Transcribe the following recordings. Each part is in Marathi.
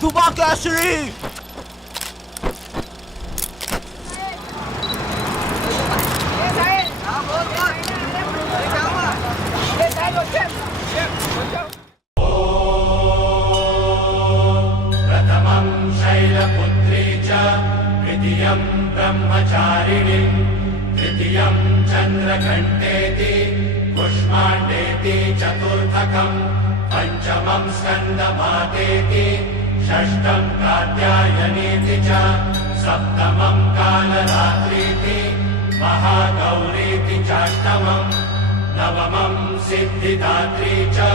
दुबा केसरी प्रथमं शैलपुत्री च द्वितीयं ब्रह्मचारिणी तृतीयं चन्द्रघण्टेति कुष्माण्डेति चतुर्थकं पंचमं स्कन्दमातेति षष्ठं कात्यायनीति च सप्तमं कालरात्रीति महागौरीति चाष्टमं नवमं सिद्धिदात्री च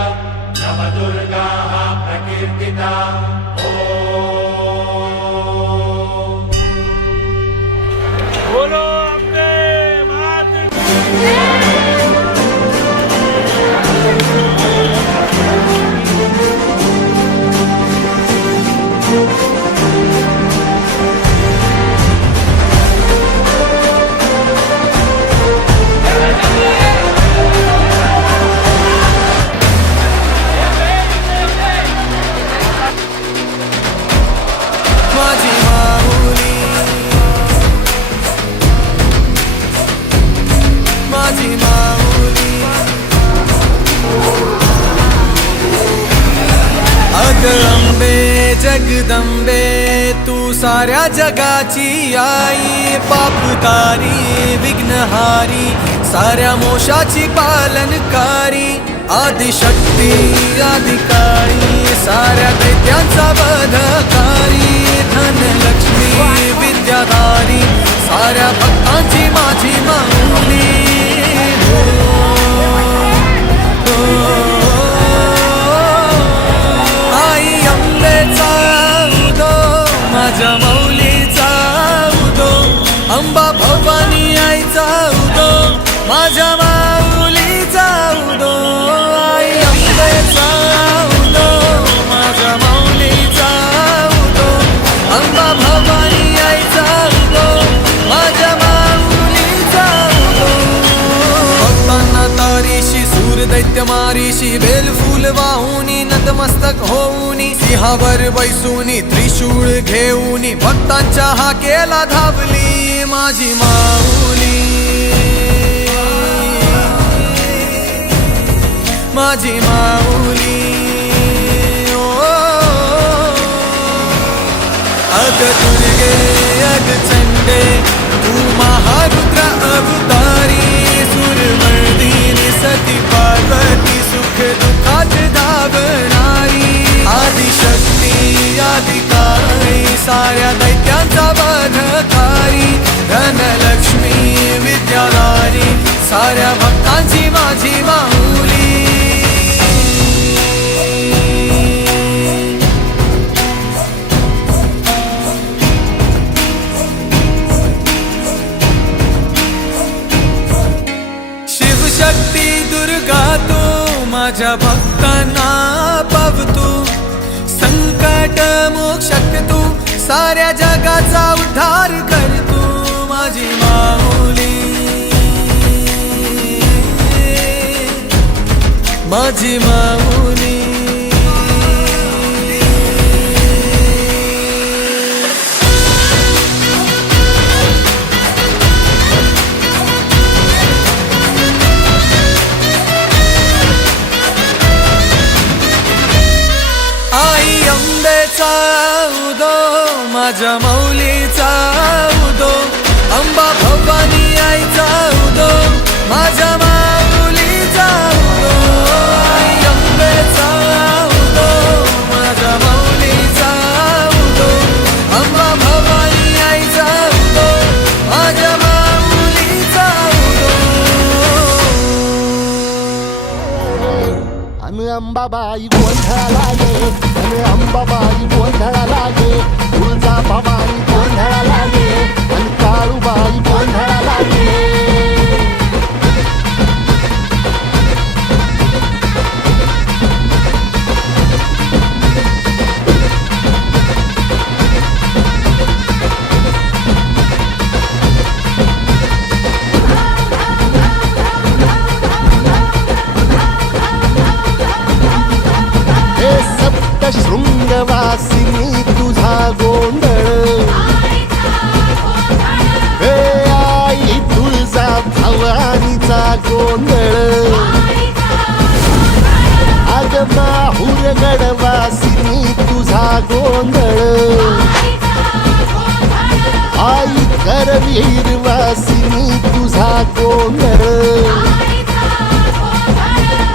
नवदुर्गाः प्रकीर्तिता। बोलो अम्बे मात अम्बे जगदंबे तू साऱ्या जगाची आई पापतारी विघ्नहारी साऱ्या मोशाची पालनकारी आदिशक्ती अधिकारी साऱ्या दैत्यांचा वधकारी धनलक्ष्मी विद्याधारी साऱ्या भक्तांची माझी माऊली माझ्या माऊलीचा उदो अंबा भवानी आईचा उदो माझ्या माऊलीचा उदो आई अंबेचा उदो माझ्या माऊलीचा उदो अंबा भवानी आईचा उदो माझ्या माऊलीचा उदो भक्तांना तारीशी सूर दैत्य मारीशी बेल फूल वाहुनी नतमस्तक होऊनी सिंहावर बैसूनी त्रिशूळ घेऊनी भक्तांच्या हाकेला धावली माझी माऊली माझी माऊली अग दुर्गे अग चंडे तू महारुद्र अवतारी सुरमर्दिनी सती पार्वती सुख दुःखात धावणारी आदिशक्ती अधिकारी साऱ्या दैत्यांचा वधकारी धनलक्ष्मी विद्याधारी साऱ्या भक्तांची माझी माऊली शिवशक्ती दुर्गा तू माझ्या भक्तांना पावतू संकट मोक्षक तू साऱ्या जगाचा उद्धार कर तू माझी माऊली माझी माऊली उदो माझ्या माऊलीचा उदो अंबा भवानी आईचा उदो माझ्या माऊलीचा उदो आई अंबेचा उदो माझ्या माऊलीचा उदो अंबा भवानी आईचा उदो माझ्या माऊलीचा उदो आणि अंबाबाई गोंधळाला ये आणि अंबाबाई गोंधळाला ये तुळजा भवानी गोंधळाला ये आणि काळूबाई गोंधळाला ये शृंगवासिनी तुझा गोंधळ अग माहूर गडवासिनी तुझा गोंधळ आई करवीर वासिनी तुझा गोंधळ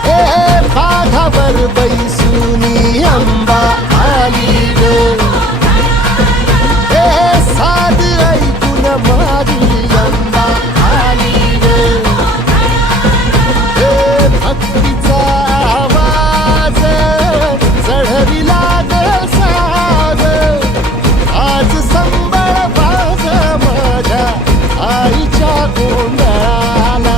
ए बाघावर बैसुनी अंबा आली ग ए साध ऐकून माझी अंबा आली ग ए भक्तीचा आवाज चढविला ग साग आज संबळ बाज माझ्या आईच्या गोंधळाला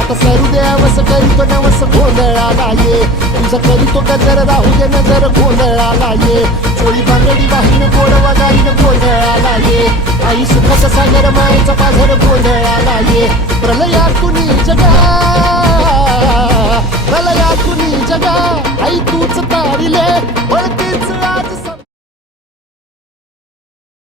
आता सरू द्यावस करीतो नवस गोंधळाला ये तुझा करीतो गजर राहू दे नजर गोंधळाला ये चोळी बांगडी वाहीन गोडवा गाईन गोंधळाला ये आई सुखाचा सागर मायेचा पाझर गोंधळाला ये प्रलयातुनी जगा आई तूच तारिले वळतीच आज